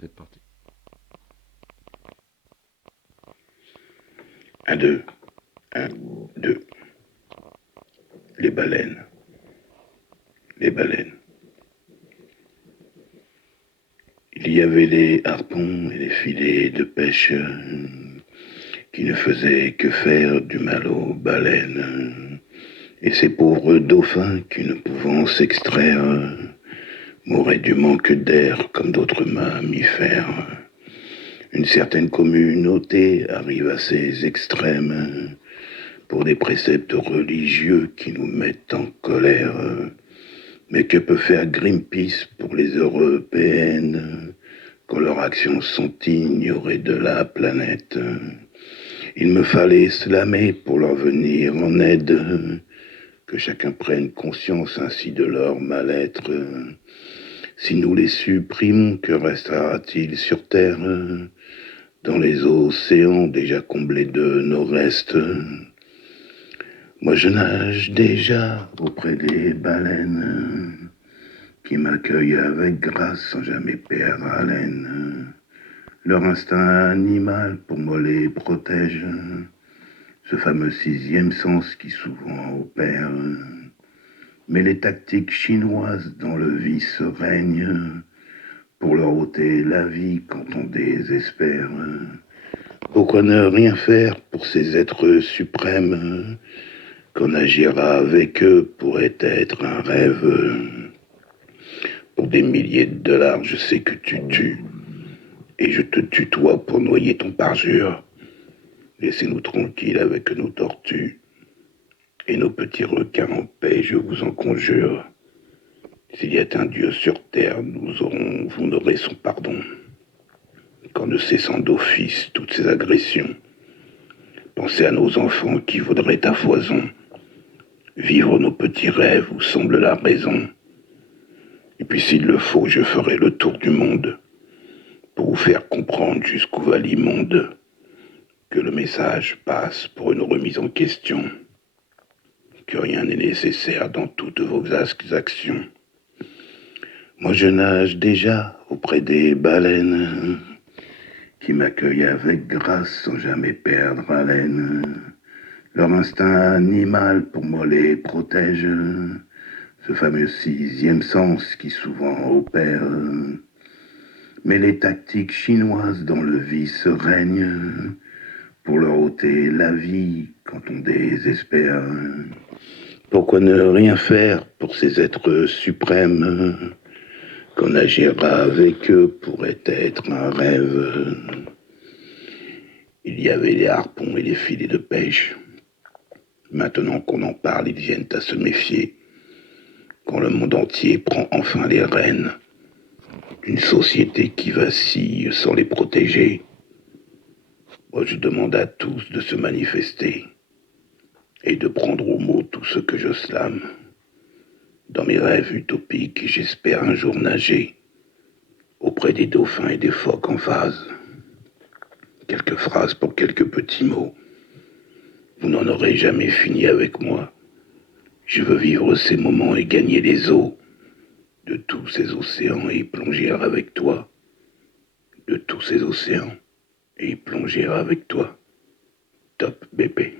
C'est parti. Un, deux, un, deux. Les baleines, les baleines. Il y avait les harpons et les filets de pêche qui ne faisaient que faire du mal aux baleines. Et ces pauvres dauphins qui, ne pouvant s'extraire, mouraient du manque d'air comme d'autres mammifères. Une certaine communauté arrive à ces extrêmes pour des préceptes religieux qui nous mettent en colère. Mais que peut faire Greenpeace pour les Européennes quand leurs actions sont ignorées de la planète? Il me fallait slammer pour leur venir en aide, que chacun prenne conscience ainsi de leur mal-être. Si nous les supprimons, que restera-t-il sur Terre, dans les océans déjà comblés de nos restes? Moi je nage déjà auprès des baleines qui m'accueillent avec grâce sans jamais perdre haleine. Leur instinct animal pour moi les protège, ce fameux sixième sens qui souvent opère. Mais les tactiques chinoises dans le vice règnent pour leur ôter la vie quand on désespère. Pourquoi ne rien faire pour ces êtres suprêmes? Qu'on agira avec eux pourrait être un rêve. Pour des milliers de dollars, je sais que tu tues. Et je te tutoie pour noyer ton parjure. Laissez-nous tranquilles avec nos tortues. Et nos petits requins en paix, je vous en conjure. S'il y a un Dieu sur terre, vous n'aurez son pardon. Qu'en ne cessant d'office toutes ces agressions, pensez à nos enfants qui vaudraient à foison. Vivre nos petits rêves où semble la raison. Et puis s'il le faut, je ferai le tour du monde pour vous faire comprendre jusqu'où va l'immonde, que le message passe pour une remise en question, que rien n'est nécessaire dans toutes vos actions. Moi je nage déjà auprès des baleines qui m'accueillent avec grâce sans jamais perdre haleine. Leur instinct animal pour moi les protège, ce fameux sixième sens qui souvent opère. Mais les tactiques chinoises dans le vice règnent pour leur ôter la vie quand on désespère. Pourquoi ne rien faire pour ces êtres suprêmes? Qu'on agira avec eux pourrait être un rêve. Il y avait les harpons et les filets de pêche. Maintenant qu'on en parle, ils viennent à se méfier. Quand le monde entier prend enfin les rênes d'une société qui vacille sans les protéger, moi je demande à tous de se manifester et de prendre au mot tout ce que je slame. Dans mes rêves utopiques, j'espère un jour nager auprès des dauphins et des phoques en vase. Quelques phrases pour quelques petits mots. Vous n'en aurez jamais fini avec moi. Je veux vivre ces moments et gagner les eaux de tous ces océans et y plonger avec toi. De tous ces océans et y plonger avec toi. Top bébé.